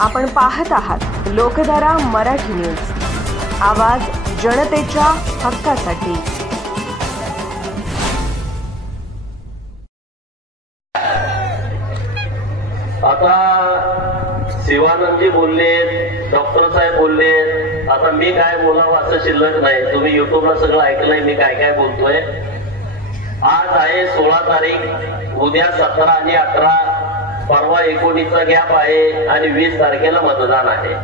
आपण पाहत आहात लोकधारा मराठी न्यूज, आवाज जनतेच्या हक्कासाठी। आता शिवानंदजी बोलले, डॉक्टर साहेब बोलले, आता मी काय बोलावं असं शिल्लक नाही। तुम्ही युट्यूबला सगळं ऐकलंय मी काय काय बोलतोय। आज आहे 16 तारीख, उद्या 17 आणि 18, परवा 19चा गॅप आहे आणि 20 तारखेला मतदान आहे।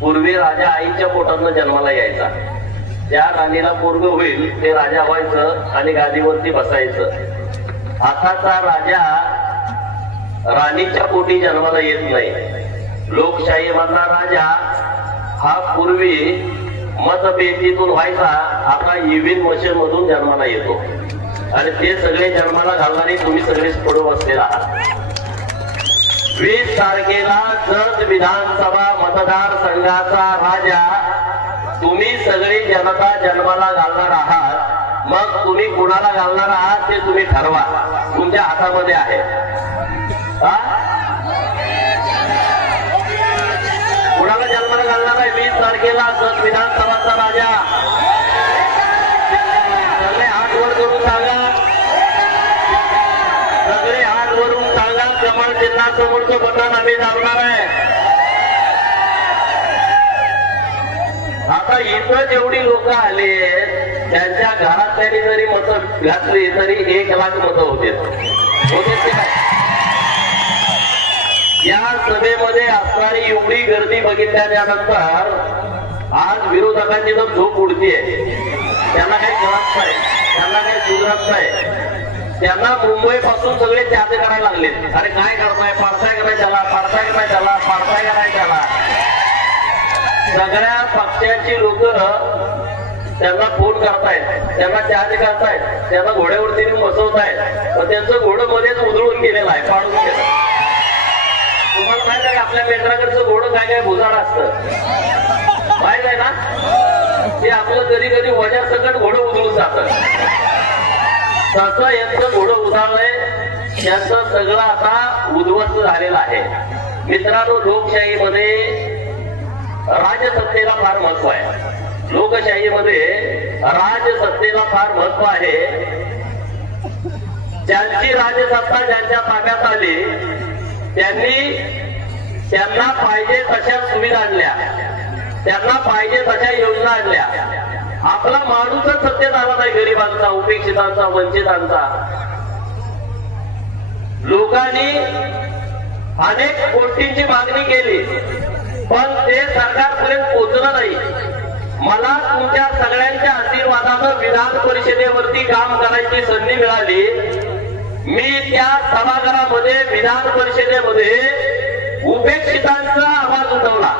पूर्वी राजा आईच्या पोटातनं जन्माला यायचा, ज्या राणीला पोरग होईल ते राजा व्हायचं आणि गादीवरती बसायचं। आताचा राजा राणीच्या पोटी जन्माला येत नाही। लोकशाही मधला राजा हा पूर्वी मतपेटीतून व्हायचा, आता ईव्हीएम मशीन मधून जन्माला येतो आणि ते सगळे जन्माला घालणारे तुम्ही सगळेच पुढे बसलेला आहात। 20 तारखेला जत विधानसभा मतदारसंघाचा राजा तुम्ही सगळी जनता जन्माला घालणार आहात। मग तुम्ही कुणाला घालणार आहात ते तुम्ही ठरवा, तुमच्या हातामध्ये आहे। कुणाला जन्माला घालणार आहे 20 तारखेला जत विधानसभाचा राजा? सगळे हात वर करून सांगा, सगळे हात वरून सांगा। कमळ चिन्हासमोरचं बटन आम्ही दाबणार आहे। आता इथं जेवढी लोक आले त्यांच्या घरातल्यानी जरी मतं घातली तरी 1 लाख मतं होते काय? या सभेमध्ये असणारी एवढी गर्दी बघितल्यानंतर आज विरोधकांची तर झोप उडतीये। त्यांना काही कळत नाही, त्यांना काही सुधरत नाही। त्यांना मुंबई पासून सगळे चाहते करायला लागले, अरे काय करताय, पाडताय का नाही त्याला, पाडताय का नाही त्याला, पाडताय का नाही त्याला। सगळ्या पक्षाची लोक त्यांना फोन करतायत, त्यांना चाहते करतायत, त्यांना घोड्यावरती बसवतायत, पण त्यांचं घोडं मध्येच उधळून गेलेलं आहे, पाडून गेलं। तुम्हाला माहित आहे आपल्या मेंढराकडचं घोडं काय काय भुजाड असतं माहित आहे ना? ते आपलं कधी कधी वजा सकट घोडं उधळून जातं, तसं यांचं घोडं उधाळलंय, त्यांचं सगळं आता उद्ध्वस्त झालेलं आहे। मित्रांनो, लोकशाहीमध्ये राजसत्तेला फार महत्व आहे। लोकशाहीमध्ये राजसत्तेला फार महत्व आहे। ज्यांची राजसत्ता ज्यांच्या ताब्यात आली त्यांना पाहिजे तशा सुविधा आणल्या, त्यांना पाहिजे तशा योजना आणल्या। आपला माणूसच सत्तेत आला नाही, गरिबांचा, उपेक्षितांचा, वंचितांचा। लोकांनी अनेक गोष्टींची मागणी केली पण ते सरकारपर्यंत पोहोचलं नाही। मला तुमच्या सगळ्यांच्या आशीर्वादानं विधान परिषदेवरती काम करायची संधी मिळाली। मी त्या सभागृहामध्ये विधान परिषदेमध्ये उपेक्षितांचा आवाज उठवला।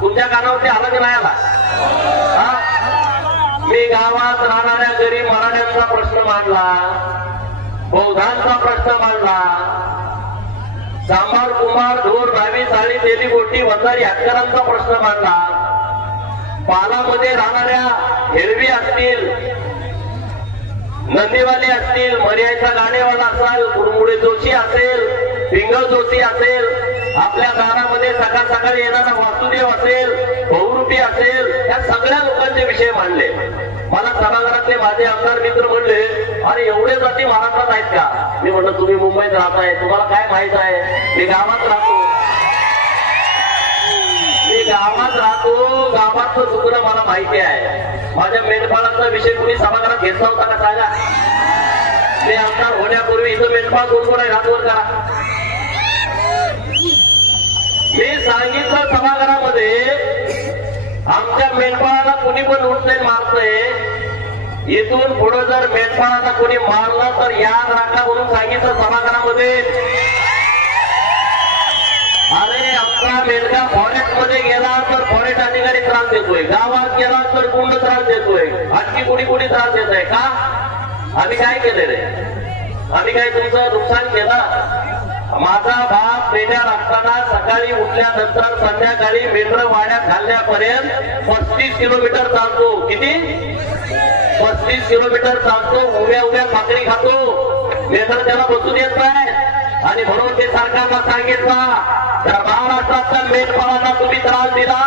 तुमच्या कानावरती आला की नाही आला? मी गावात राहणाऱ्या गरीब मराठ्यांचा प्रश्न मांडला, बौद्धांचा प्रश्न मांडला, सांबार कुमार ढोर भावी साळी तेली गोटी वंजारी हत्यारांचा प्रश्न मांडला, पालामध्ये राहणाऱ्या हेरवी असतील, नंदीवाले असतील, मर्याचा गाणेवाला असेल, कुरमुडे जोशी असेल, पिंगळ जोशी असेल, आपल्या दारामध्ये सकाळ सकाळी येणारा वासुदेव असेल, बहुरूपी असेल, या सगळ्या लोकांचे विषय मांडले। मला सभागृहातले माझे आमदार मित्र म्हणले, अरे एवढे जाती महाराष्ट्रात आहेत का? मी म्हटलं तुम्ही मुंबईत राहताय, तुम्हाला काय माहित आहे? मी गावात राहतो, गावातलं दुखणं मला माहिती आहे। माझ्या मेंढपाळाचा विषय कुणी सभागृहात घेतला होता का सांगा? मी आमदार होण्यापूर्वी इथं मेंढपाळ कोण आहे हात वर करा। मी सांगितलं सभागृहामध्ये आमच्या मेंढपाळाला कुणी पण उठले मारतंय, इथून पुढे जर मेंढपाळाला कोणी मारलं तर याद राखा म्हणून सांगितलं सभागृहामध्ये। अरे आपला मेंढका फॉरेस्ट मध्ये गेला तर फॉरेस्ट अधिकारी त्रास देतोय, गावात गेला तर गुंड त्रास देतोय, आणखी कुणी त्रास देत आहे का? आम्ही काय केले रे? आम्ही काय तुमचं नुकसान केलं? माझा बाप मेंढ्या राखताना सकाळी उठल्यानंतर संध्याकाळी मेंढर वाड्यात घालण्यापर्यंत 35 किलोमीटर चालतो। किती? 35 किलोमीटर चालतो, उभ्या उभ्या भाकरी खातो, मेंढर त्याला बसू देत नाही। आणि म्हणून ते सरकारला सांगितलं जर महाराष्ट्रातल्या मेंढपाळांना तुम्ही त्रास दिला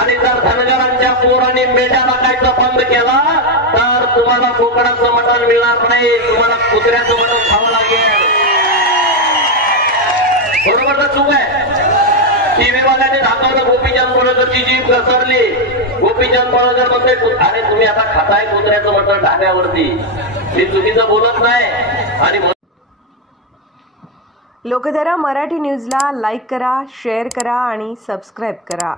आणि जर धनगरांच्या पोरांनी मेंढ्या टाकायचं बंद केला तर तुम्हाला कोकणाचं मटण मिळणार नाही, तुम्हाला कुत्र्याचं मटण खावं लागेल. बरोबर तर चूक आहे. टीव्ही वाल्याने दाखवलं गोपीचंद पडळकरची जीभ घसरली. गोपीचंद पडळकर म्हणते अरे तुम्ही आता खाताय कुत्र्याचं मटण ढाब्यावरती. मी चुकीचं बोलत नाही. आणि लोकधारा मराठी न्यूजला लाईक करा, शेअर करा आणि सबस्क्राईब करा.